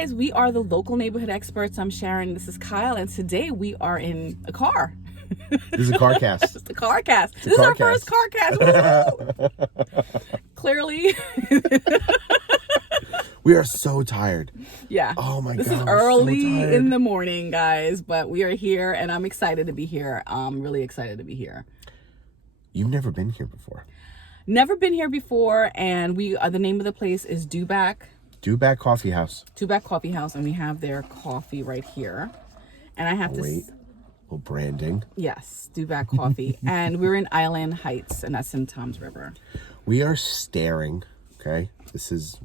guys, we are the local neighborhood experts. I'm Sharon, this is Kyle, and today we are in a car. This is a car cast. It's a car cast. This is our first car cast. Woo! Clearly. We are so tired. Yeah. Oh my God. This is early in the morning, guys, but we are here and I'm excited to be here. I'm really excited to be here. You've never been here before. Never been here before, and the name of the place is Dewback Coffee House. Dewback Coffee House, and we have their coffee right here. And I have Little branding. Yes, Dewback Coffee. And we're in Island Heights, and that's in Toms River. We are staring, okay?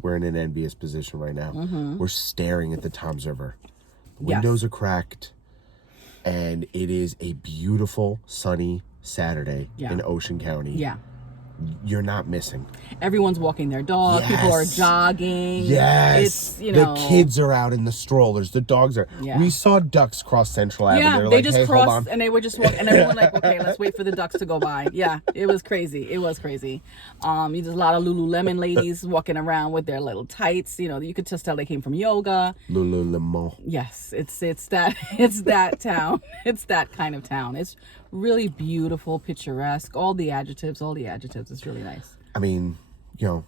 We're in an envious position right now. Mm-hmm. We're staring at the Toms River. The windows are cracked, and it is a beautiful, sunny Saturday in Ocean County. Yeah. You're not missing. Everyone's walking their dog. Yes. People are jogging. Yes. It's, the kids are out in the strollers. The dogs are. Yeah. We saw ducks cross Central Avenue. Yeah, They they just crossed and they were just walking. And everyone like, okay, let's wait for the ducks to go by. Yeah, it was crazy. It was crazy. There's a lot of Lululemon ladies walking around with their little tights. You know, you could just tell they came from yoga. Lululemon. Yes, it's that town. It's that kind of town. It's really beautiful, picturesque. All the adjectives. It's really nice. I mean, we're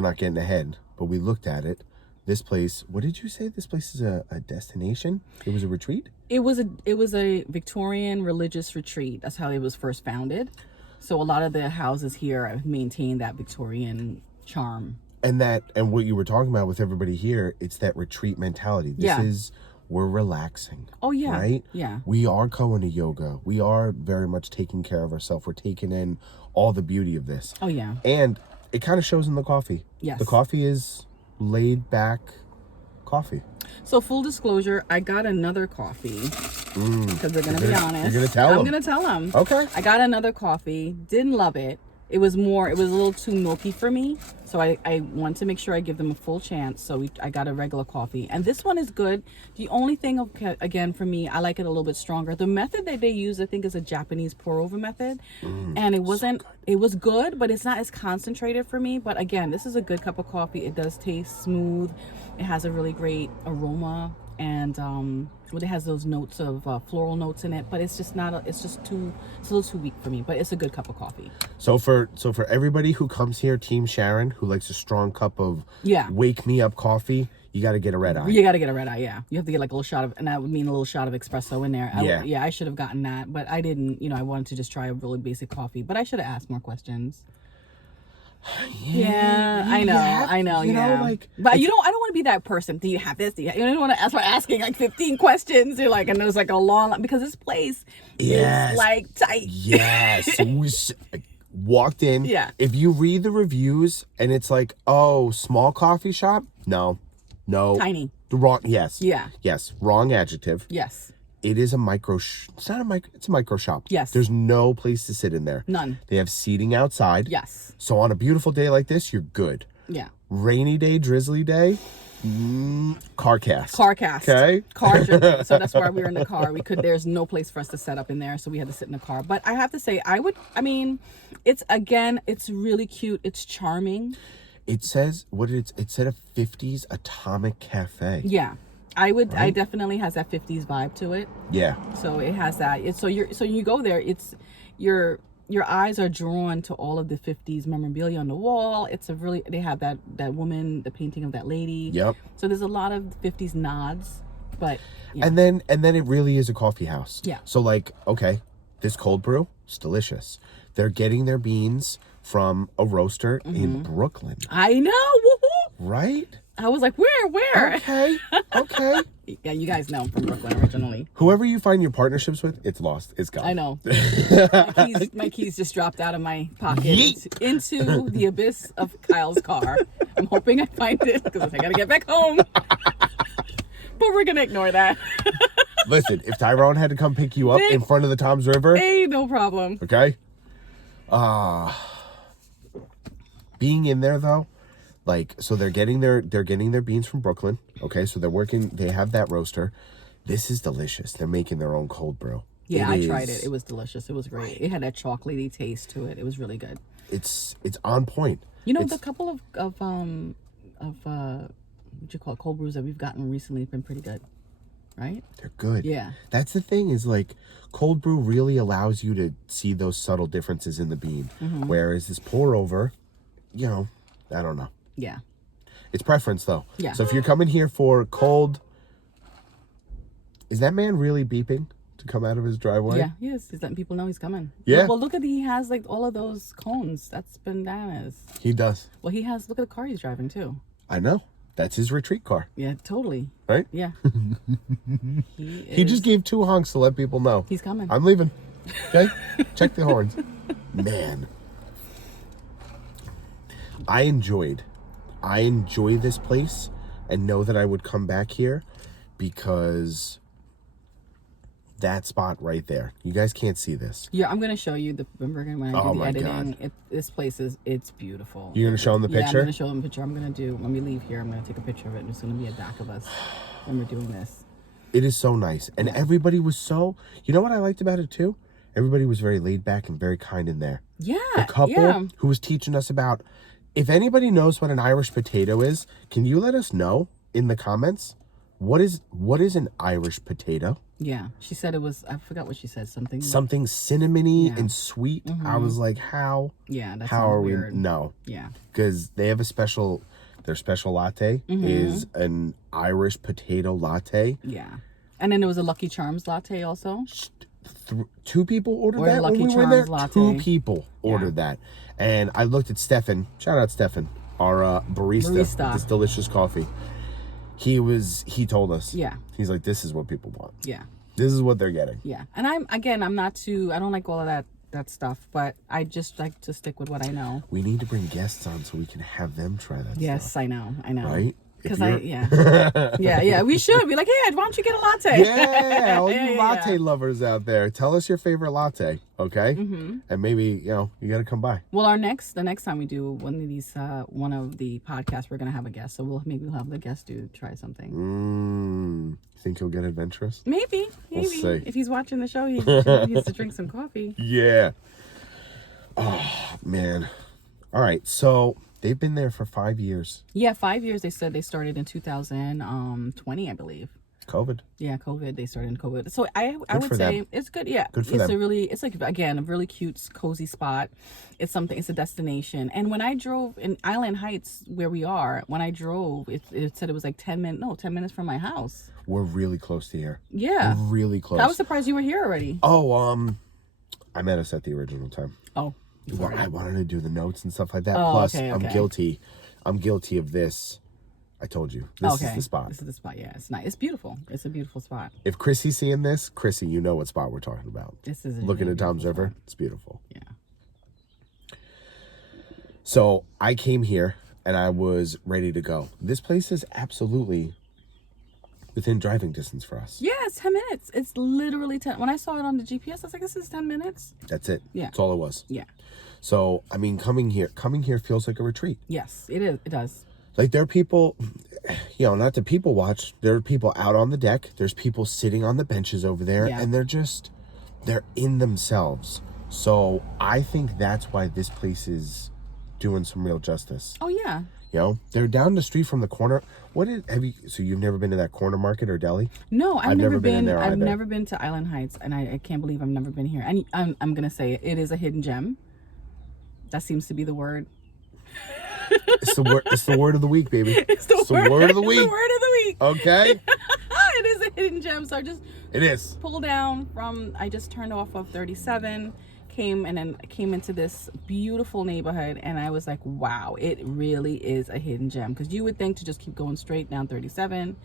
not getting ahead, but we looked at it. This place, what did you say? This place is a destination? It was a retreat? It was a Victorian religious retreat. That's how it was first founded. So a lot of the houses here maintain that Victorian charm. And what you were talking about with everybody here, it's that retreat mentality. We're relaxing. Oh, yeah. Right? Yeah. We are going to yoga. We are very much taking care of ourselves. We're taking in all the beauty of this. Oh, yeah. And it kind of shows in the coffee. Yes. The coffee is laid back coffee. So full disclosure, I got another coffee because we're going to be honest. You're going to tell them? I'm going to tell them. Okay. I got another coffee. Didn't love it. It was a little too milky for me. So I want to make sure I give them a full chance. So I got a regular coffee. And this one is good. The only thing, again, for me, I like it a little bit stronger. The method that they use, I think, is a Japanese pour-over method. And it was good, but it's not as concentrated for me. But again, this is a good cup of coffee. It does taste smooth. It has a really great aroma. And it has those notes of floral notes in it, but it's just it's a little too weak for me, but it's a good cup of coffee. So for everybody who comes here, Team Sharon, who likes a strong cup of wake me up coffee, you got to get a red eye. You got to get a red eye, yeah. You have to get like a little shot of, and that would mean a little shot of espresso in there. I should have gotten that, but I didn't. I wanted to just try a really basic coffee, but I should have asked more questions. Yeah, I know. But I don't want to be that person. Do you have this? You don't want to ask for asking like 15 questions. You're like, and there's like a long, because this place is like tight. Yes. We walked in. Yeah. If you read the reviews and it's like, oh, small coffee shop. No. Tiny. Yes. Yeah. Yes. Wrong adjective. Yes. It is a micro. It's not a micro. It's a micro shop. Yes. There's no place to sit in there. None. They have seating outside. Yes. So on a beautiful day like this, you're good. Yeah. Rainy day, drizzly day, car cast. Okay. Car driven. So that's why we were in the car. There's no place for us to set up in there, so we had to sit in the car. But I have to say, it's really cute. It's charming. It says it said a 50s atomic cafe. Yeah. I definitely has that 50s vibe to it. Yeah. So it has that. So you go there, it's your eyes are drawn to all of the 50s memorabilia on the wall. They have that woman, the painting of that lady. Yep. So there's a lot of 50s nods, but and then it really is a coffee house. Yeah. So this cold brew, it's delicious. They're getting their beans from a roaster in Brooklyn. I know. Woo-hoo. Right? I was like, where? Okay. Yeah, you guys know I'm from Brooklyn originally. Whoever you find your partnerships with, it's lost. It's gone. I know. My keys just dropped out of my pocket into the abyss of Kyle's car. I'm hoping I find it because I got to get back home. But we're going to ignore that. Listen, if Tyrone had to come pick you up in front of the Toms River. Hey, no problem. Okay? Being in there, though. So they're getting their beans from Brooklyn. Okay, so they have that roaster. This is delicious. They're making their own cold brew. Yeah, I tried it. It was delicious. It was great. It had that chocolatey taste to it. It was really good. It's on point. The couple of what you call it, cold brews that we've gotten recently have been pretty good, right? They're good. Yeah. That's the thing is like cold brew really allows you to see those subtle differences in the bean. Whereas this pour over, you know, I don't know. Yeah. It's preference though. Yeah. So if you're coming here for cold, is that man really beeping to come out of his driveway? Yeah, he is. He's letting people know he's coming. Yeah. Well, look at he has like all of those cones. That's bananas. He does. Well, he has. Look at the car he's driving too. I know. That's his retreat car. Yeah, totally. Right? Yeah. He just gave 2 honks to let people know. He's coming. I'm leaving. Okay? Check the horns. Man. I enjoy this place and know that I would come back here because that spot right there. You guys can't see this. Yeah, I'm gonna show you when I do the editing. God. This place it's beautiful. You're gonna show them the picture? Yeah, I'm gonna show them a picture. I'm gonna do when we leave here. I'm gonna take a picture of it, and it's gonna be a back of us when we're doing this. It is so nice, and everybody was so. You know what I liked about it too? Everybody was very laid back and very kind in there. Yeah. The couple yeah. who was teaching us about. If anybody knows what an Irish potato is, can you let us know in the comments? What is an Irish potato? Yeah, she said it was. I forgot what she said. Something Cinnamony and sweet. I was like, how? Yeah, that how are weird. we? No. Yeah. Because they have their special latte is an Irish potato latte. Yeah, and then there was a Lucky Charms latte also. 2 people ordered Or that Lucky when we were Charms there. latte. 2 people ordered that, and I looked at Stefan. Shout out Stefan, our barista. With this delicious coffee. He told us. Yeah. He's like, this is what people want. Yeah. This is what they're getting. Yeah, and I'm not too. I don't like all of that stuff, but I just like to stick with what I know. We need to bring guests on so we can have them try that. Yes, stuff. I know. Right? Because yeah, we should be like, hey, why don't you get a latte? Yeah, all you latte lovers out there, tell us your favorite latte, okay? And maybe you got to come by. Well, the next time we do one of the podcasts, we're gonna have a guest, so we'll have the guest try something. Think he'll get adventurous? Maybe. We'll see. If he's watching the show, he needs to drink some coffee. Yeah. Oh man. All right, so. They've been there for 5 years. Yeah, 5 years. They said they started in 2020, I believe. COVID. Yeah, COVID. They started in COVID. So I would say them. It's good. Yeah, good for them. It's like again a really cute, cozy spot. It's a destination. And when I drove in Island Heights, where we are, when I drove, it said it was like 10 minutes from my house. We're really close to here. Yeah, we're really close. I was surprised you were here already. Oh, I met us at the original time. Oh. Well, I wanted to do the notes and stuff like that. Oh, Plus, okay. I'm guilty of this. I told you. This is the spot. This is the spot, yeah. It's nice. It's beautiful. It's a beautiful spot. If Chrissy's seeing this, Chrissy, you know what spot we're talking about. This is looking at Tom's River. It's beautiful. Yeah. So I came here and I was ready to go. This place is absolutely within driving distance for us. Yeah, it's 10 minutes. It's literally 10. When I saw it on the GPS, I was like, this is 10 minutes. That's it. Yeah. That's all it was. Yeah. So, I mean, coming here feels like a retreat. Yes, it is. It does. Like there are people, not to people watch. There are people out on the deck. There's people sitting on the benches over there and they're in themselves. So I think that's why this place is doing some real justice. Oh, yeah. They're down the street from the corner. So you've never been to that corner market or deli? No, I've never been in there I've either. never been to Island Heights, and I can't believe I've never been here. And I'm going to say it is a hidden gem. That seems to be the word. It's the word of the week, baby. It's the word of the week. It's the word of the week. Okay. It is a hidden gem. So it is. I just turned off of 37, came into this beautiful neighborhood, and I was like, wow, it really is a hidden gem. Because you would think to just keep going straight down 37,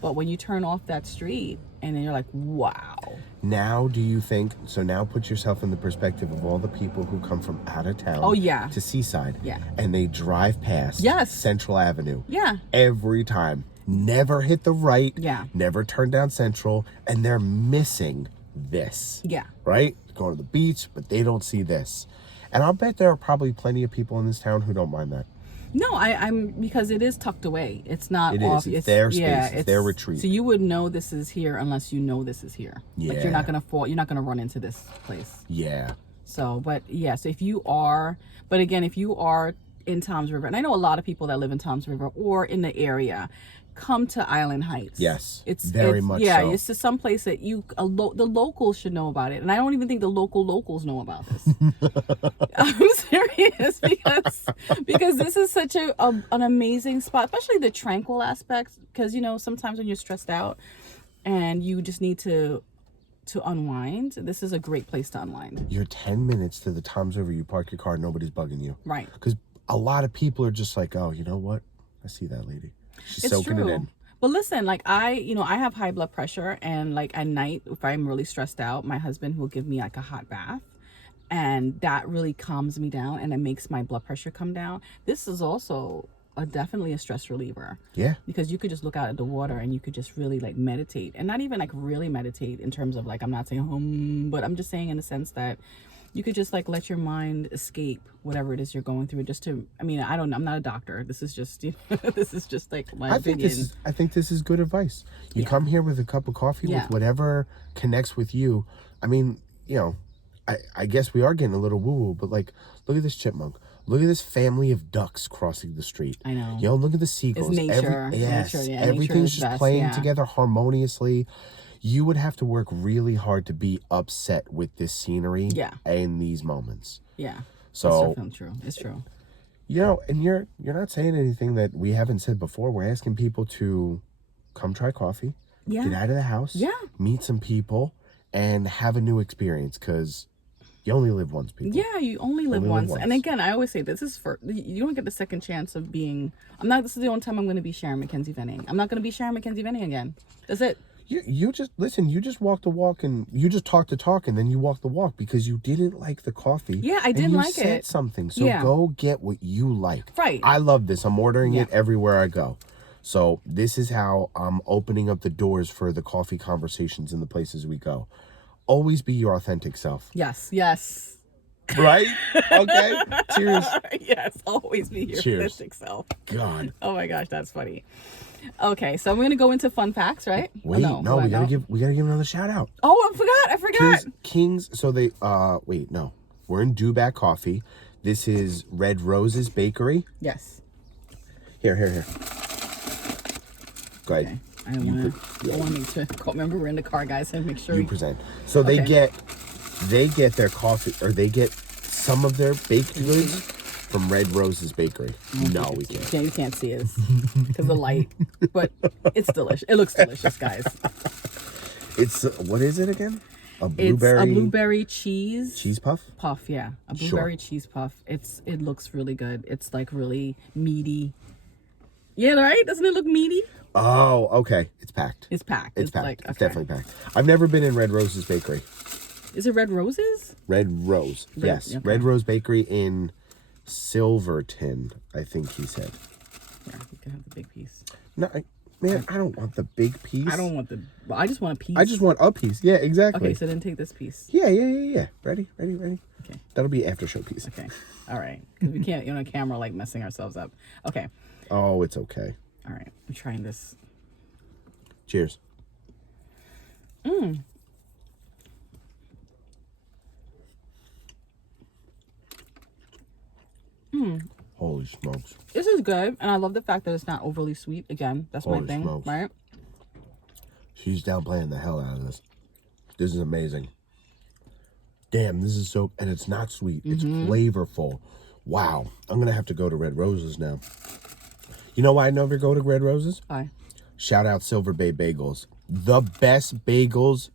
but when you turn off that street, and then you're like, wow. Now now put yourself in the perspective of all the people who come from out of town to Seaside. Yeah. And they drive past Central Avenue. Yeah. Every time. Never hit the right. Yeah. Never turn down Central. And they're missing this. Yeah. Right? Going to the beach, but they don't see this. And I'll bet there are probably plenty of people in this town who don't mind that. No, I'm because it is tucked away. It's not it off. Is. It's their space. It's their retreat. So you would know this is here unless you know this is here. Yeah. Like you're not gonna run into this place. Yeah. So, but yeah. So if you are in Toms River, and I know a lot of people that live in Toms River or in the area, come to Island Heights. Yes, it's very it's, much yeah, so. it's just some place that the locals should know about it, and I don't even think the locals know about this. I'm serious, because this is such an amazing spot, especially the tranquil aspects, because sometimes when you're stressed out and you just need to unwind, this is a great place to unwind. You're 10 minutes to the Toms River, you park your car, nobody's bugging you. Right. Because a lot of people are just like, oh, you know what? I see that lady. She's soaking it in. But listen, like I have high blood pressure, and like at night, if I'm really stressed out, my husband will give me like a hot bath, and that really calms me down and it makes my blood pressure come down. This is also definitely a stress reliever. Yeah. Because you could just look out at the water and you could just really like meditate, and not even like really meditate in terms of like, I'm not saying but I'm just saying in the sense that you could just like let your mind escape whatever it is you're going through, just to, I mean, I don't know, I'm not a doctor. This is just this is just like my opinion. I think this is good advice. You come here with a cup of coffee with whatever connects with you. I mean, I guess we are getting a little woo-woo, but like, look at this chipmunk. Look at this family of ducks crossing the street. I know. Look at the seagulls. It's nature. Everything's just playing together harmoniously. You would have to work really hard to be upset with this scenery in these moments. Yeah. So that's true. It's true. And you're not saying anything that we haven't said before. We're asking people to come try coffee, get out of the house, meet some people, and have a new experience, because you only live once, people. Yeah, you only live once. And again, I always say this is you don't get the second chance of being. This is the only time I'm going to be Sharon McKenzie-Venning. I'm not going to be Sharon McKenzie-Venning again. That's it. You just listen. You just walk the walk, and you just talk the talk, and then you walk the walk because you didn't like the coffee. Yeah, I didn't like it. You said something, so go get what you like. Right. I love this. I'm ordering it everywhere I go. So this is how I'm opening up the doors for the coffee conversations in the places we go. Always be your authentic self. Yes. Right? Okay. Cheers. Yes, always be your authentic self. God. Oh my gosh, that's funny. Okay, so I'm gonna go into fun facts, right? Wait, no, we gotta give another shout out. Oh, I forgot. Kings. So they wait, no. We're in Dewback Coffee. This is Red Rose's Bakery. Yes. Here. Go ahead. Okay. I don't want to remember we're in the car, guys, and make sure you present. So they get their coffee, or they get some of their baked goods from Red Rose's Bakery. No, we can't. You can't see it because the light, but it's delicious. It looks delicious, guys. It's what is it again? A blueberry. It's a blueberry cheese puff. Puff, yeah, a blueberry cheese puff. It looks really good. It's like really meaty. Yeah, right? Doesn't it look meaty? Oh, okay. It's packed. It's packed. It's definitely packed. I've never been in Red Rose's Bakery. Is it Red Roses? Red Rose. Yes. Okay. Red Rose Bakery in Silverton, I think he said. Yeah, you can have the big piece. No, I don't want the big piece. I just want a piece. I just want a piece. Yeah, exactly. Okay, so then take this piece. Yeah. Ready? Okay. That'll be after showpiece. Okay. All right. Because we can't, on camera, like messing ourselves up. Okay. Oh, it's okay. All right. I'm trying this. Cheers. Holy smokes. This is good, and I love the fact that it's not overly sweet. Again, that's my thing, smokes. right? She's downplaying the hell out of this. This is amazing. Damn, this is so, and it's not sweet. It's flavorful. Wow. I'm going to have to go to Red Roses now. You know why I never go to Red Roses? Why? Shout out Silver Bay Bagels. The best bagels.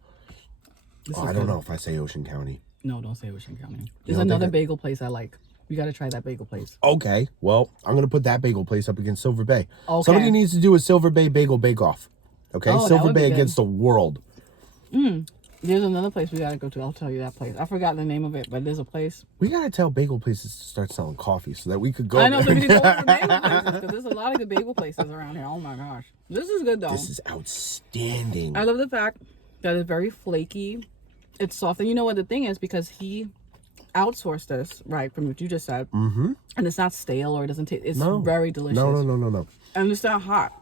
I don't know if I say Ocean County. No, don't say Ocean County. There's another bagel place I like. You got to try that bagel place. Okay. Well, I'm going to put that bagel place up against Silver Bay. Okay. Somebody needs to do a Silver Bay Bagel Bake-Off. Okay? Oh, Silver Bay against the world. There's another place we got to go to. I'll tell you that place. I forgot the name of it, but there's a place. We got to tell bagel places to start selling coffee so that we could go I know, so we can go to bagel places, because there's a lot of good bagel places around here. Oh my gosh. This is good though. This is outstanding. I love the fact that it's very flaky. It's soft. And you know what the thing is? Because he outsourced this, right, from what you just said. Mm-hmm. And it's not stale or it doesn't taste. It's very delicious. No. And it's not hot.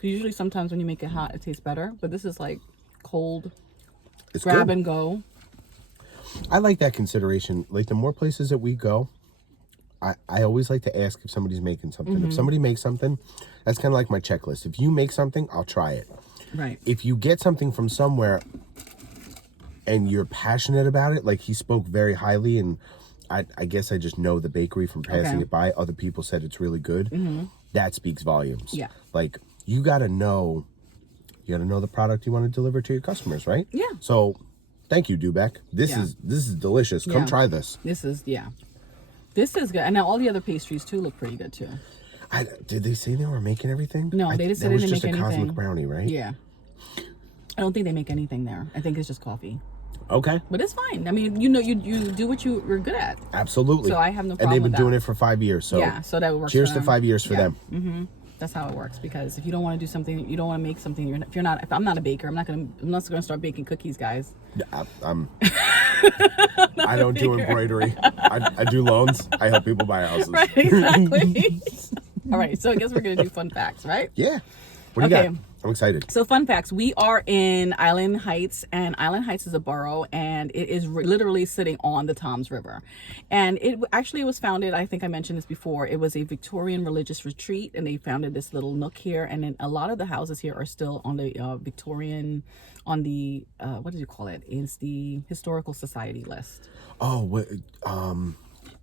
Usually sometimes when you make it hot, it tastes better. But this is like cold. It's grab good. and go. I like that consideration. Like the more places that we go, I always like to ask if somebody's making something. Mm-hmm. If somebody makes something, that's kind of like my checklist. If you make something, I'll try it. Right. If you get something from somewhere and you're passionate about it, like he spoke very highly, and I guess I just know the bakery from passing it by. Other people said it's really good. Mm-hmm. That speaks volumes. Yeah. Like, you got to know the product you want to deliver to your customers, right? Yeah. So, thank you, Dubeck. This is delicious. Come try this. This is good. And now all the other pastries too look pretty good too. Did they say they were making everything? No, they didn't say they didn't make anything. That was just a cosmic brownie, right? Yeah. I don't think they make anything there. I think it's just coffee. Okay. But it's fine. I mean, you do what you're good at. Absolutely. So I have no problem with that. And they've been doing it for 5 years. So yeah, so that works. Cheers to 5 years for them. Mm-hmm. That's how it works. Because if you don't want to do something, you don't want to make something. If I'm not a baker, I'm not gonna start baking cookies, guys. I don't do embroidery. I do loans. I help people buy houses. Right. Exactly. All right. So I guess we're gonna do fun facts, right? Yeah. What do you got? I'm excited. So fun facts. We are in Island Heights, and Island Heights is a borough, and it is literally sitting on the Toms River. And it was founded, I think I mentioned this before, it was a Victorian religious retreat, and they founded this little nook here. And then a lot of the houses here are still on the Victorian, on the, what did you call it? It's the Historical Society list. Oh,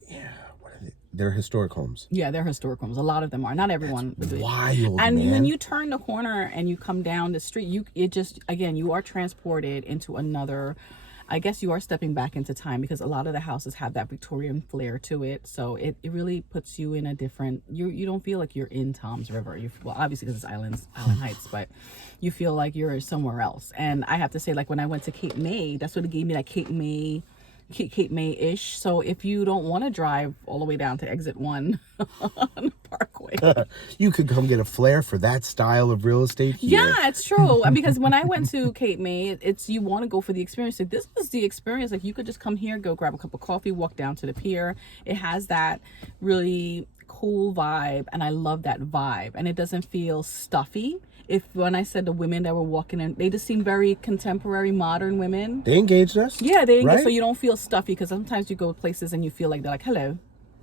yeah. They're historic homes. Yeah, they're historic homes. A lot of them are. Not everyone. That's wild, and man. when you turn the corner and you come down the street, you are transported into another. I guess you are stepping back into time, because a lot of the houses have that Victorian flair to it. So it really puts you in a different. You don't feel like you're in Toms River. Well, obviously because it's Island Heights, but you feel like you're somewhere else. And I have to say, like when I went to Cape May, that's what it gave me, that Cape May-ish. So if you don't want to drive all the way down to exit 1 on the Parkway, you could come get a flair for that style of real estate here. Yeah, it's true. Because when I went to Cape May, you want to go for the experience. Like, this was the experience. Like, you could just come here, go grab a cup of coffee, walk down to the pier. It has that really cool vibe, and I love that vibe. And it doesn't feel stuffy. When I said the women that were walking in, they just seem very contemporary, modern women. They engaged us. Yeah, they engaged, right? So you don't feel stuffy, because sometimes you go places and you feel like they're like, hello.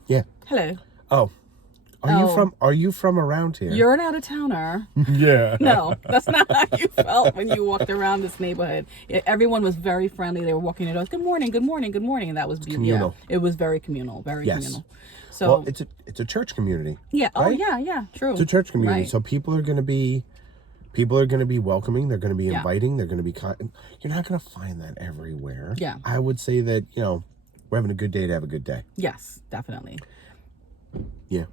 Yeah. Hello. Oh. Are you from around here? You're an out-of-towner. Yeah. No, that's not how you felt when you walked around this neighborhood. Everyone was very friendly. They were walking indoors. Good morning, good morning, good morning. And that was beautiful. Communal. Yeah, it was very communal, very communal. So, well, it's a church community. Yeah. Right? Oh, yeah, true. It's a church community. Right. So people are going to be welcoming. They're going to be inviting. They're going to be you're not going to find that everywhere. Yeah. I would say that, we're having a good day to have a good day. Yes, definitely. Yeah.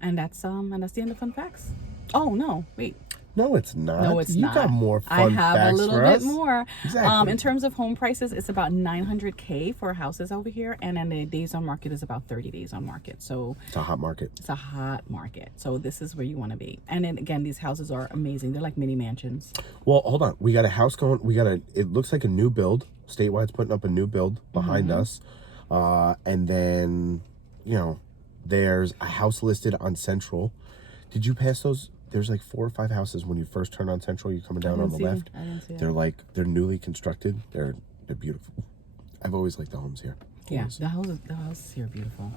And that's the end of fun facts. Oh, no, wait. No, it's not. No, it's not. You got more fun I have facts a little for bit us. more. Exactly. In terms of home prices, it's about $900K for houses over here, and then the days on market is about 30 days on market. So it's a hot market. It's a hot market. So this is where you want to be. And then again, these houses are amazing. They're like mini mansions. Well, hold on. We got a house going. It looks like a new build. Statewide's putting up a new build behind us. And then, there's a house listed on Central. Did you pass those? There's like 4 or 5 houses when you first turn on Central. You're coming down on the left. I didn't see it. They're newly constructed. They're beautiful. I've always liked the homes here. Always. Yeah, the houses here are beautiful.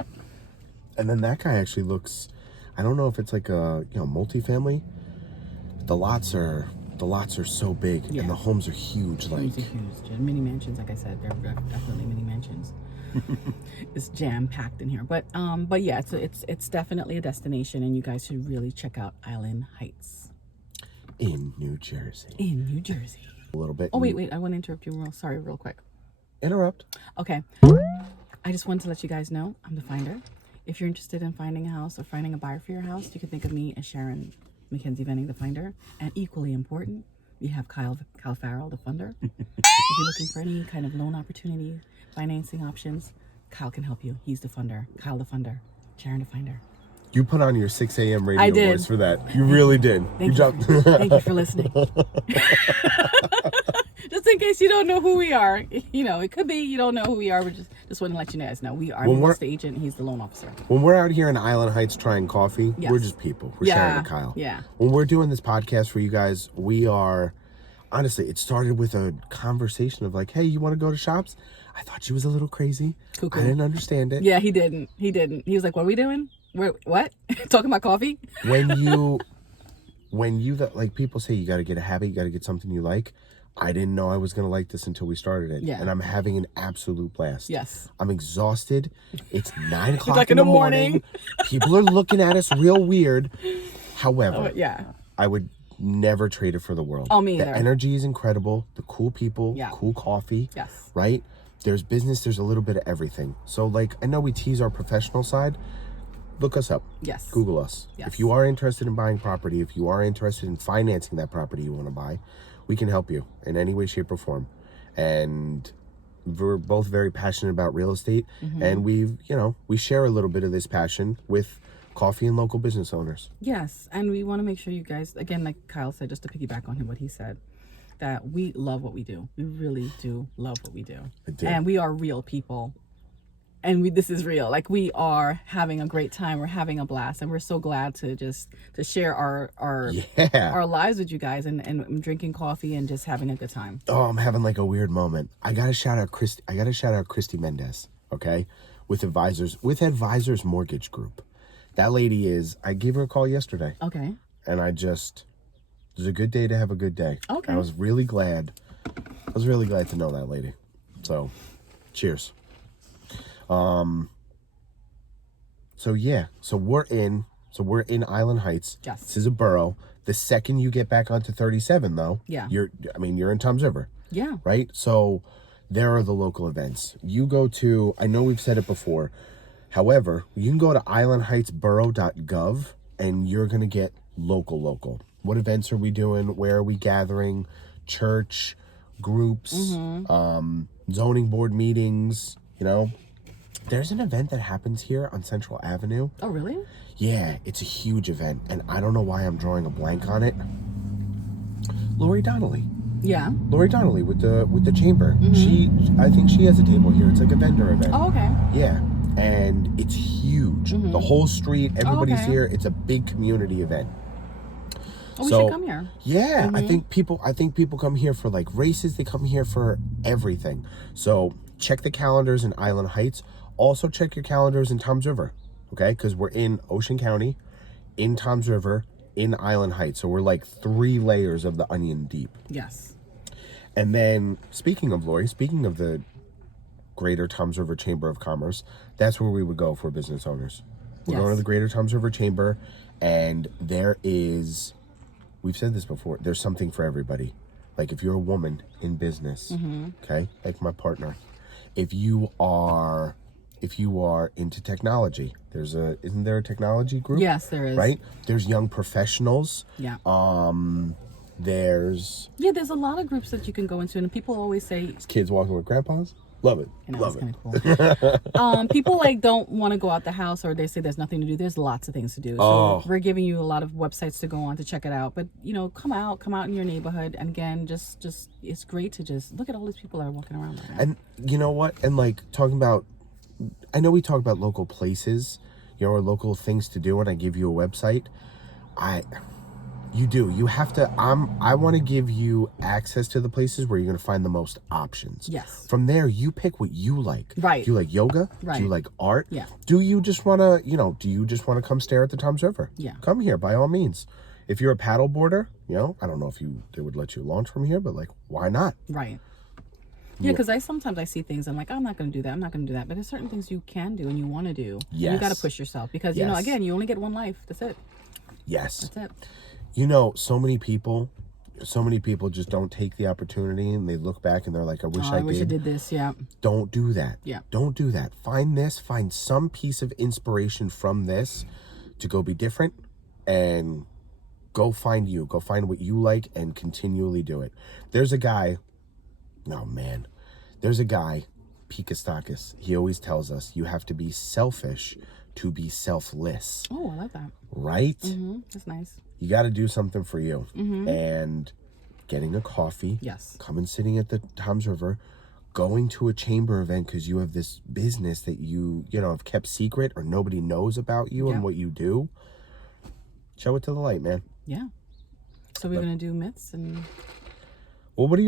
And then that guy actually looks. I don't know if it's like a multifamily. The lots are so big, and the homes are huge. Homes are huge. Mini mansions, like I said, they're definitely mini mansions. It's jam packed in here, but yeah, it's definitely a destination, and you guys should really check out Island Heights in New Jersey. A little bit. Oh wait, I want to interrupt you real quick. Interrupt. Okay, I just wanted to let you guys know I'm the finder. If you're interested in finding a house or finding a buyer for your house, you can think of me as Sharon McKenzie-Venning, the finder. And equally important, we have Kyle Farrell, the funder. If you're looking for any kind of loan opportunity, financing options, Kyle can help you. He's the funder. Kyle the funder. Sharon the finder. You put on your 6 a.m. radio voice for that. You really did. Thank you for listening. Just in case you don't know who we are. It could be you don't know who we are. We just want to let you guys know. We are the real estate agent. He's the loan officer. When we're out here in Island Heights trying coffee, we're just people. We're Sharon and Kyle. Yeah. When we're doing this podcast for you guys, we are honestly, it started with a conversation of like, hey, you want to go to shops? I thought she was a little crazy. Cuckoo. I didn't understand it. Yeah, he didn't. He was like, what are we doing? What? Talking about coffee? When you like, people say you got to get a habit, you got to get something you like. I didn't know I was going to like this until we started it. Yeah. And I'm having an absolute blast. Yes. I'm exhausted. It's 9 o'clock in the the morning. People are looking at us real weird. However, Yeah. I would never trade it for the world. Oh, me The either. energy is incredible. The cool people, Yeah. cool coffee. Yes. Right? There's business. There's a little bit of everything. So, like, I know we tease our professional side. Look us up. Yes. Google us. Yes. If you are interested in buying property, if you are interested in financing that property you want to buy, we can help you in any way, shape, or form. And we're both very passionate about real estate. And we share a little bit of this passion with coffee and local business owners. Yes. And we want to make sure you guys, again, like Kyle said, just to piggyback on what he said, that we love what we do. We really do love what we do. I do. And we are real people. And this is real. Like, we are having a great time. We're having a blast, and we're so glad to share our lives with you guys, and drinking coffee and just having a good time. Oh, I'm having like a weird moment. I gotta shout out Christy Mendez, okay, with Advisors Mortgage Group. That lady I gave her a call yesterday. Okay. And it was a good day to have a good day. Okay. I was really glad to know that lady. So, cheers. So we're in Island Heights. Yes. This is a borough. The second you get back onto 37 though, Yeah. you're in Toms River. Yeah. Right? So there are the local events. You go to, I know we've said it before. However, you can go to islandheightsborough.gov and you're going to get local. What events are we doing? Where are we gathering? Church, groups, zoning board meetings, There's an event that happens here on Central Avenue. Oh, really? Yeah, it's a huge event, and I don't know why I'm drawing a blank on it. Lori Donnelly. Yeah. Lori Donnelly with the chamber. I think she has a table here. It's like a vendor event. Oh, okay. Yeah, and it's huge. The whole street, everybody's here. It's a big community event. Oh, we should come here. Yeah, I think people come here for like races. They come here for everything. So check the calendars in Island Heights. Also check your calendars in Toms River, okay? Because we're in Ocean County, in Toms River, in Island Heights. So we're like 3 layers of the onion deep. Yes. And then, speaking of the Greater Toms River Chamber of Commerce, that's where we would go for business owners. We're going to the Greater Toms River Chamber, and we've said this before, there's something for everybody. Like, if you're a woman in business, okay, like my partner, if you are into technology, isn't there a technology group? Yes, there is. Right? There's young professionals. Yeah. There's a lot of groups that you can go into, and people always say kids walking with grandpas. Love it. Love it. Kind of cool. People like don't want to go out the house, or they say there's nothing to do. There's lots of things to do. So we're giving you a lot of websites to go on to check it out. But come out in your neighborhood, and again, just it's great to just look at all these people that are walking around right now. And you know what? And like talking about, I know we talk about local places, or local things to do, and I give you a website. You have to, I want to give you access to the places where you're going to find the most options. Yes. From there, you pick what you like. Right. Do you like yoga? Right. Do you like art? Yeah. Do you just want to, come stare at the Toms River? Yeah. Come here, by all means. If you're a paddle boarder, I don't know if they would let you launch from here, but like, why not? Right. Yeah, because sometimes I see things, I'm like, I'm not going to do that. I'm not going to do that. But there's certain things you can do and you want to do. Yes. You got to push yourself because, again, you only get one life. That's it. Yes. That's it. So many people just don't take the opportunity, and they look back and they're like, I wish I did this. Yeah. Don't do that. Yeah. Don't do that. Find some piece of inspiration from this to go be different, and go find what you like and continually do it. There's a guy, Pikastakis. He always tells us you have to be selfish to be selfless. Oh, I like that. Right? That's nice. You got to do something for you. And getting a coffee. Yes. Coming sitting at the Toms River. Going to a chamber event because you have this business that you have kept secret, or nobody knows about you and what you do. Show it to the light, man. Yeah. So we're going to do myths and... Well, what do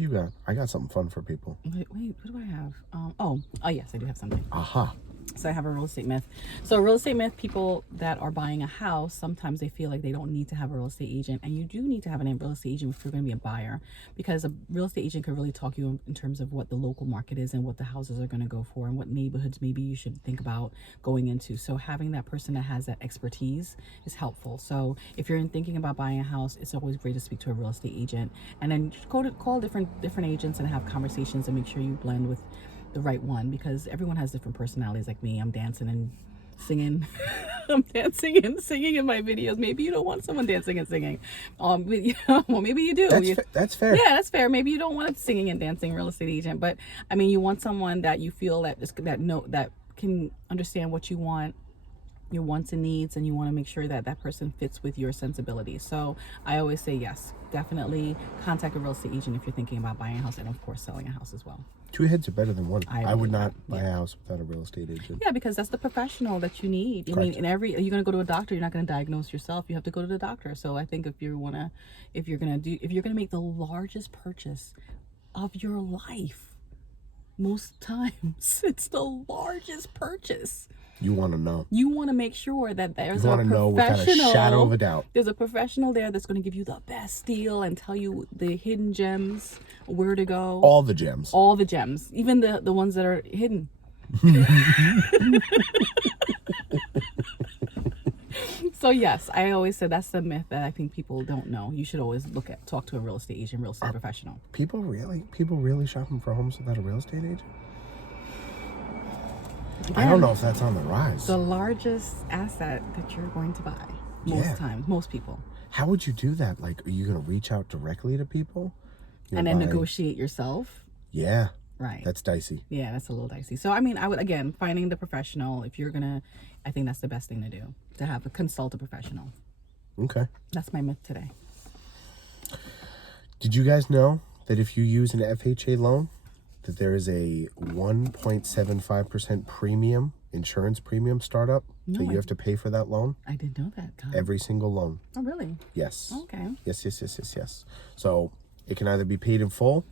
you got? I got something fun for people. Wait, what do I have? Oh, yes, I do have something. Aha. So I have a real estate myth. So a real estate myth, people that are buying a house, sometimes they feel like they don't need to have a real estate agent. And you do need to have a real estate agent if you're going to be a buyer, because a real estate agent can really talk you in terms of what the local market is and what the houses are going to go for and what neighborhoods maybe you should think about going into. So having that person that has that expertise is helpful. So if you're thinking about buying a house, it's always great to speak to a real estate agent, and then call different agents and have conversations and make sure you blend with the right one, because everyone has different personalities. Like me, I'm dancing and singing. I'm dancing and singing in my videos. Maybe you don't want someone dancing and singing. Well, maybe you do. That's fair. Yeah, that's fair. Maybe you don't want a singing and dancing real estate agent, but I mean, you want someone that you feel that can understand what you want, your wants and needs, and you want to make sure that that person fits with your sensibilities. So I always say yes, definitely contact a real estate agent if you're thinking about buying a house, and of course selling a house as well. Two heads are better than one. I would not buy a house without a real estate agent. Yeah, because that's the professional that you need. I mean, you're going to go to a doctor, you're not going to diagnose yourself. You have to go to the doctor. So I think if you're going to make the largest purchase of your life, most times it's the largest purchase. You want to know. You want to make sure that there's a professional. Without a shadow of a doubt. There's a professional there that's going to give you the best deal and tell you the hidden gems, where to go. All the gems. All the gems, even the ones that are hidden. So yes, I always say that's the myth that I think people don't know. You should always talk to a real estate agent, real estate professional. People really shopping for homes without a real estate agent? Again, I don't know if that's on the rise. The largest asset that you're going to buy, most people. How would you do that? Like, are you going to reach out directly to people? And then negotiate yourself? Yeah. Right. That's dicey. Yeah, that's a little dicey. So, I mean, I would, again, finding the professional, if you're going to, I think that's the best thing to do, to have a consult a professional. Okay. That's my myth today. Did you guys know that if you use an FHA loan, that there is a 1.75% premium, insurance premium startup that you have to pay for that loan? I didn't know that, Kyle. Every single loan. Oh, really? Yes. Okay. Yes. So it can either be paid in full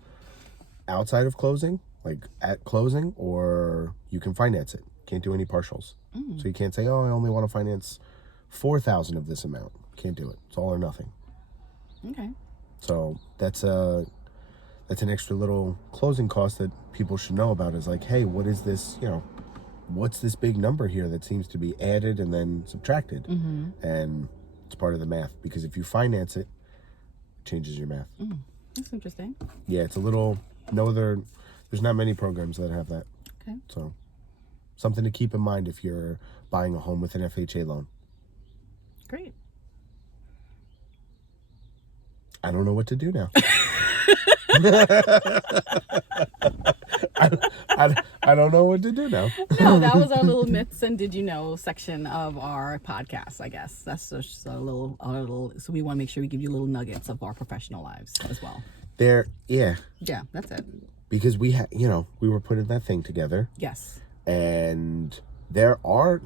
outside of closing, like at closing, or you can finance it. Can't do any partials. So you can't say, oh, I only want to finance 4,000 of this amount. Can't do it. It's all or nothing. Okay. So that's an extra little closing cost that people should know about, is like, hey, what is this, what's this big number here that seems to be added and then subtracted? And it's part of the math, because if you finance it, it changes your math. That's interesting. Yeah, it's a little, there's not many programs that have that. Okay. So something to keep in mind if you're buying a home with an FHA loan. Great. I don't know what to do now. I don't know what to do now. No, that was our little myths and did you know section of our podcast, I guess. That's just a little, so we want to make sure we give you little nuggets of our professional lives as well. Yeah, that's it. Because we were putting that thing together. Yes. And there are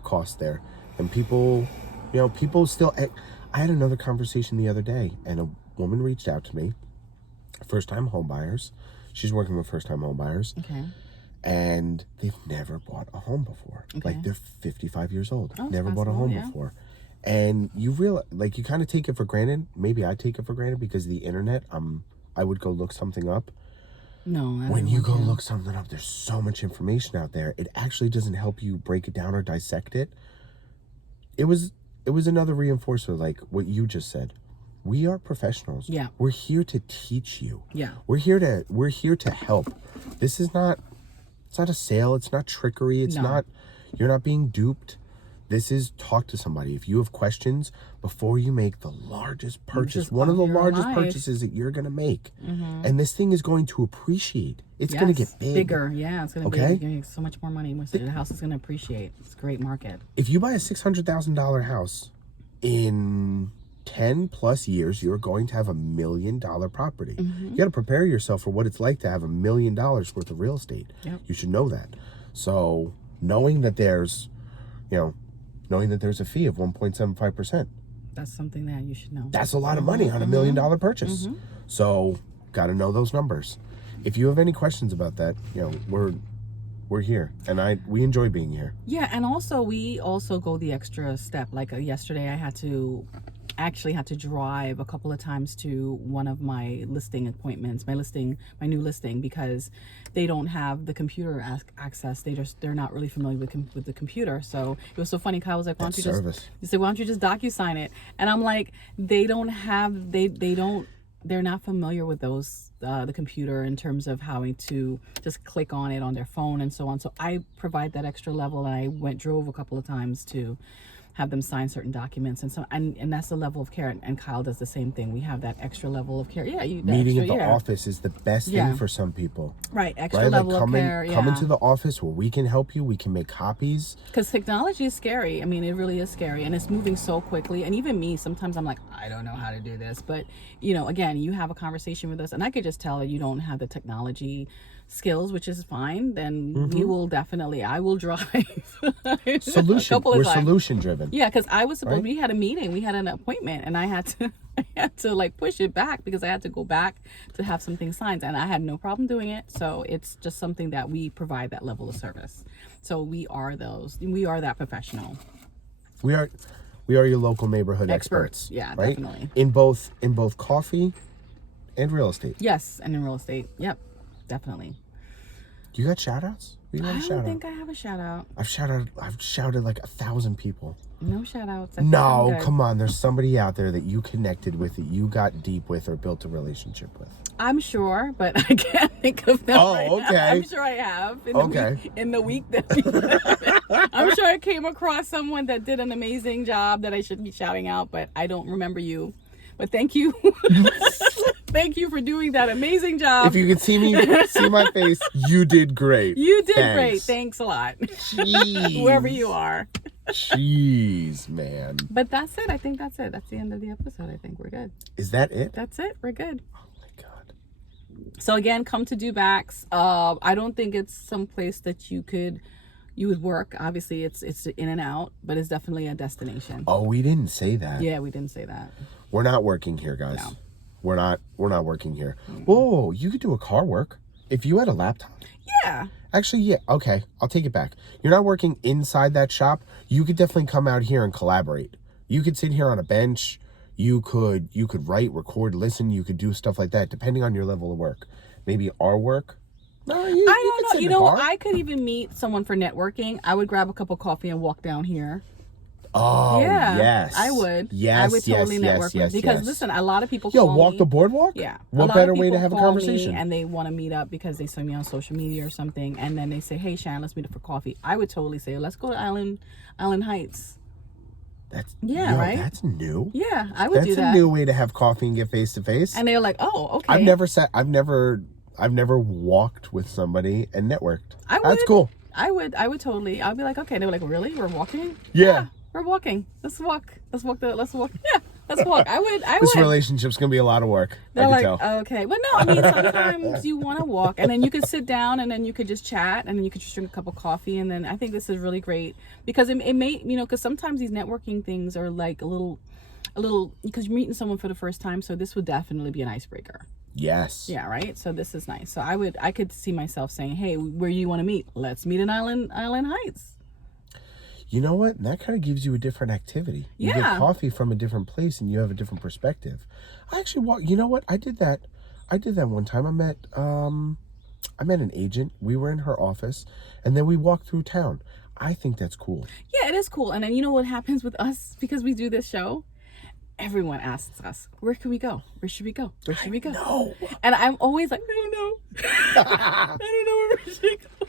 costs there, and people still. I had another conversation the other day, and a woman reached out to me, first-time home buyers. She's working with first-time home buyers. Okay. And they've never bought a home before. Okay. Like, they're 55 years old. Oh, never bought a home before. And you realize, like, you kind of take it for granted. Maybe I take it for granted because of the internet. I would go look something up. No. When you go look something up, there's so much information out there. It actually doesn't help you break it down or dissect it. It was another reinforcer, like what you just said. We are professionals. Yeah. We're here to teach you. Yeah. We're here to help. This is not, it's not a sale. It's not trickery. It's not, you're not being duped. This is talk to somebody. If you have questions before you make the largest purchase, one of the largest purchases that you're going to make, and this thing is going to appreciate. It's going to get bigger. Yeah, it's going to be so much more money. The house is going to appreciate. It's a great market. If you buy a $600,000 house in 10 plus years, you're going to have $1 million property. You got to prepare yourself for what it's like to have $1 million worth of real estate. Yep. You should know that. So knowing that there's a fee of 1.75%, That's something that you should know. That's a lot of money on $1 million purchase. So got to know those numbers. If you have any questions about that, we're here, and we enjoy being here. Yeah, and also we also go the extra step. Like yesterday, I had to drive a couple of times to one of my listing appointments, my new listing, because they don't have the computer access. They're not really familiar with the computer. So it was so funny. Kyle was like, "Why don't you just DocuSign it?" And I'm like, they're not familiar with the computer in terms of having to just click on it on their phone and so on. So I provide that extra level, and I drove a couple of times to have them sign certain documents, and that's the level of care. And Kyle does the same thing. We have that extra level of care. Yeah, meeting at the office is the best thing for some people. Right, extra level of care. Come into the office where we can help you. We can make copies. Because technology is scary. I mean, it really is scary, and it's moving so quickly. And even me, sometimes I'm like, I don't know how to do this. But again, you have a conversation with us, and I could just tell that you don't have the technology skills, which is fine. Then we will I will drive. We're solution driven. Yeah, because I was supposed, we had a meeting, we had an appointment, and I had to like push it back because I had to go back to have some things signed, and I had no problem doing it. So it's just something that we provide that level of service. So we are that professional. We are your local neighborhood experts. Yeah, right? Definitely. In both coffee and real estate. Yes, and in real estate. Yep, definitely. You got shout outs? I don't think I have a shout out. I've shouted like 1,000 people. No shout outs. No, come on. There's somebody out there that you connected with, that you got deep with or built a relationship with. I'm sure, but I can't think of them. Okay. I'm sure I have. In the week that I'm sure I came across someone that did an amazing job that I should be shouting out, but I don't remember you. But thank you. Thank you for doing that amazing job. If you could see my face, you did great. You did great. Thanks a lot. Jeez. Whoever you are. Jeez, man. But that's it. I think that's it. That's the end of the episode. I think we're good. Is that it? That's it. We're good. Oh my God. So again, come to Dubacks. I don't think it's some place that you would work. Obviously, it's in and out, but it's definitely a destination. Oh, we didn't say that. Yeah, we didn't say that. We're not working here, guys. No. We're not working here. Whoa, you could do a car work if you had a laptop. Yeah. Actually, yeah. Okay, I'll take it back. You're not working inside that shop. You could definitely come out here and collaborate. You could sit here on a bench. You could write, record, listen. You could do stuff like that, depending on your level of work. Maybe our work. No, I don't know. You know, I could even meet someone for networking. I would grab a cup of coffee and walk down here. Oh, yeah, yes. I would. Yes, I would totally network with because listen, a lot of people call me. Walk the boardwalk? Yeah. What better way to have a conversation? And they want to meet up because they saw me on social media or something, and then they say, "Hey, Sharon, let's meet up for coffee." I would totally say, "Let's go to Island Heights." Right? That's new. Yeah, I would do that. That's a new way to have coffee and get face to face. And they're like, "Oh, okay." I've never walked with somebody and networked. That's cool. I would totally. I'd be like, "Okay." They were like, "Really? We're walking?" Yeah. We're walking. Let's walk. Yeah, let's walk. I would. This relationship's going to be a lot of work. They're like, okay. Well, no, I mean, sometimes you want to walk, and then you could sit down, and then you could just chat, and then you could just drink a cup of coffee, and then I think this is really great because it may, because sometimes these networking things are like a little, because you're meeting someone for the first time, so this would definitely be an icebreaker. Yes. Yeah, right? So this is nice. So I could see myself saying, hey, where you want to meet? Let's meet in Island Heights. You know what? And that kind of gives you a different activity. You get coffee from a different place and you have a different perspective. I actually you know what? I did that one time. I met an agent. We were in her office and then we walked through town. I think that's cool. Yeah, it is cool. And then you know what happens with us because we do this show? Everyone asks us, where can we go? Where should we go? Where should we go? No. And I'm always like, I don't know. I don't know where we should go.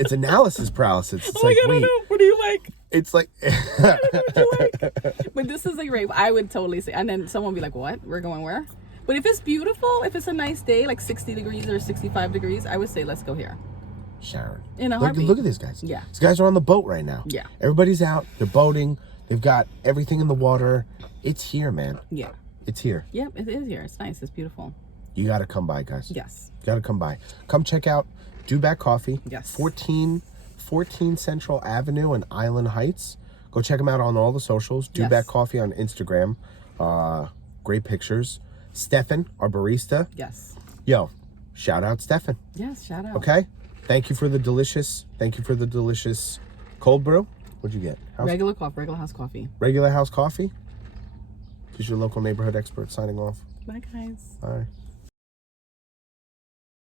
It's analysis paralysis. It's I don't know. What do you like? It's like I don't know what you like. But this is like great. I would totally say, and then someone would be like, what? We're going where? But if it's beautiful, if it's a nice day, like 60 degrees or 65 degrees, I would say, let's go here. Sharon. In a heartbeat. Look at these guys. Yeah. These guys are on the boat right now. Yeah. Everybody's out. They're boating. They've got everything in the water. It's here, man. Yeah. It's here. Yep, it is here. It's nice. It's beautiful. You got to come by, guys. Yes. You got to come by. Come check out Dubac Coffee. Yes. 14 Central Avenue in Island Heights. Go Go check them out on all the socials. Do Yes. Back Coffee on Instagram. Great pictures. Stefan, our barista. Yes. Yo, shout out Stefan. Yes, shout out. Okay? Thank you for the delicious cold brew. What'd you get? Regular house coffee. Regular house coffee. He's your local neighborhood expert signing off. Bye, guys. Bye.